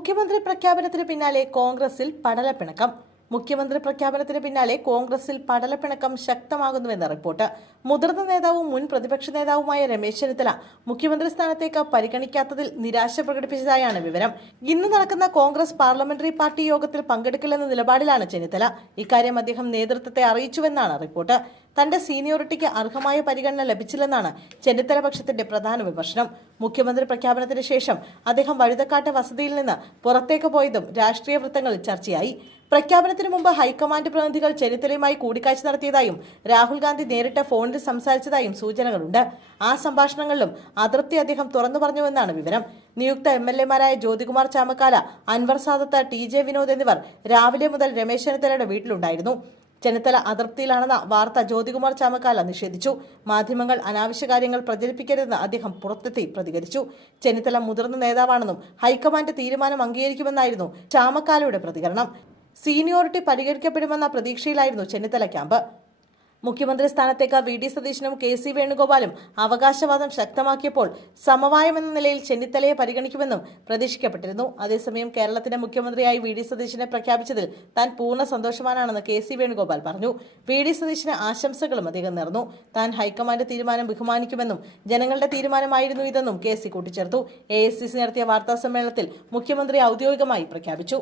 മുഖ്യമന്ത്രി പ്രഖ്യാപനത്തിന് പിന്നാലെ കോൺഗ്രസിൽ പടലപ്പിണക്കം. മുഖ്യമന്ത്രി പ്രഖ്യാപനത്തിന് പിന്നാലെ കോൺഗ്രസിൽ പടലപ്പിണക്കം ശക്തമാകുന്നുവെന്ന റിപ്പോർട്ട്. മുതിർന്ന നേതാവും മുൻ പ്രതിപക്ഷ നേതാവുമായ രമേശ് ചെന്നിത്തല മുഖ്യമന്ത്രി സ്ഥാനത്തേക്ക് പരിഗണിക്കാത്തതിൽ നിരാശ പ്രകടിപ്പിച്ചതായാണ് വിവരം. ഇന്ന് നടക്കുന്ന കോൺഗ്രസ് പാർലമെന്ററി പാർട്ടി യോഗത്തിൽ പങ്കെടുക്കില്ലെന്ന നിലപാടിലാണ് ചെന്നിത്തല. ഇക്കാര്യം അദ്ദേഹം നേതൃത്വത്തെ അറിയിച്ചുവെന്നാണ് റിപ്പോർട്ട്. തന്റെ സീനിയോറിറ്റിക്ക് അർഹമായ പരിഗണന ലഭിച്ചില്ലെന്നാണ് ചെന്നിത്തല പക്ഷത്തിന്റെ പ്രധാന വിമർശനം. മുഖ്യമന്ത്രി പ്രഖ്യാപനത്തിന് ശേഷം അദ്ദേഹം വഴുതക്കാട്ട് വസതിയിൽ നിന്ന് പുറത്തേക്ക് പോയതും രാഷ്ട്രീയ വൃത്തങ്ങളിൽ ചർച്ചയായി. പ്രഖ്യാപനത്തിന് മുമ്പ് ഹൈക്കമാൻഡ് പ്രതിനിധികൾ ചെന്നിത്തലയുമായി കൂടിക്കാഴ്ച നടത്തിയതായും രാഹുൽ ഗാന്ധി നേരിട്ട് ഫോണിൽ സംസാരിച്ചതായും സൂചനകളുണ്ട്. ആ സംഭാഷണങ്ങളിലും അതൃപ്തി അദ്ദേഹം തുറന്നു പറഞ്ഞുവെന്നാണ് വിവരം. നിയുക്ത MLA-മാരായ ജ്യോതികുമാർ ചാമക്കാല, അൻവർ സാദത്ത്, TJ വിനോദ് എന്നിവർ രാവിലെ മുതൽ രമേശ് ചെന്നിത്തലയുടെ വീട്ടിലുണ്ടായിരുന്നു. ചെന്നിത്തല അതൃപ്തിയിലാണെന്ന വാർത്ത ജ്യോതികുമാർ ചാമക്കാല നിഷേധിച്ചു. മാധ്യമങ്ങൾ അനാവശ്യ കാര്യങ്ങൾ പ്രചരിപ്പിക്കരുതെന്ന് അദ്ദേഹം പുറത്തെത്തി പ്രതികരിച്ചു. ചെന്നിത്തല മുതിർന്ന നേതാവാണെന്നും ഹൈക്കമാൻഡ് തീരുമാനം അംഗീകരിക്കുമെന്നായിരുന്നു ചാമക്കാലയുടെ പ്രതികരണം. സീനിയോറിറ്റി പരിഗണിക്കപ്പെടുമെന്ന പ്രതീക്ഷയിലായിരുന്നു ചെന്നിത്തല ക്യാമ്പ്. മുഖ്യമന്ത്രി സ്ഥാനത്തേക്ക് VD സതീശനും KC വേണുഗോപാലും അവകാശവാദം ശക്തമാക്കിയപ്പോൾ സമവായമെന്ന നിലയിൽ ചെന്നിത്തലയെ പരിഗണിക്കുമെന്നും പ്രതീക്ഷിക്കപ്പെട്ടിരുന്നു. അതേസമയം കേരളത്തിന്റെ മുഖ്യമന്ത്രിയായി VD സതീശനെ പ്രഖ്യാപിച്ചതിൽ താൻ പൂർണ്ണ സന്തോഷവാനാണെന്ന് KC വേണുഗോപാൽ പറഞ്ഞു. VD സതീശന് ആശംസകളും അദ്ദേഹം നേർന്നു. താൻ ഹൈക്കമാൻഡ് തീരുമാനം ബഹുമാനിക്കുമെന്നും ജനങ്ങളുടെ തീരുമാനമായിരുന്നു ഇതെന്നും KC കൂട്ടിച്ചേർത്തു. AICC നടത്തിയ വാർത്താ സമ്മേളനത്തിൽ മുഖ്യമന്ത്രി ഔദ്യോഗികമായി പ്രഖ്യാപിച്ചു.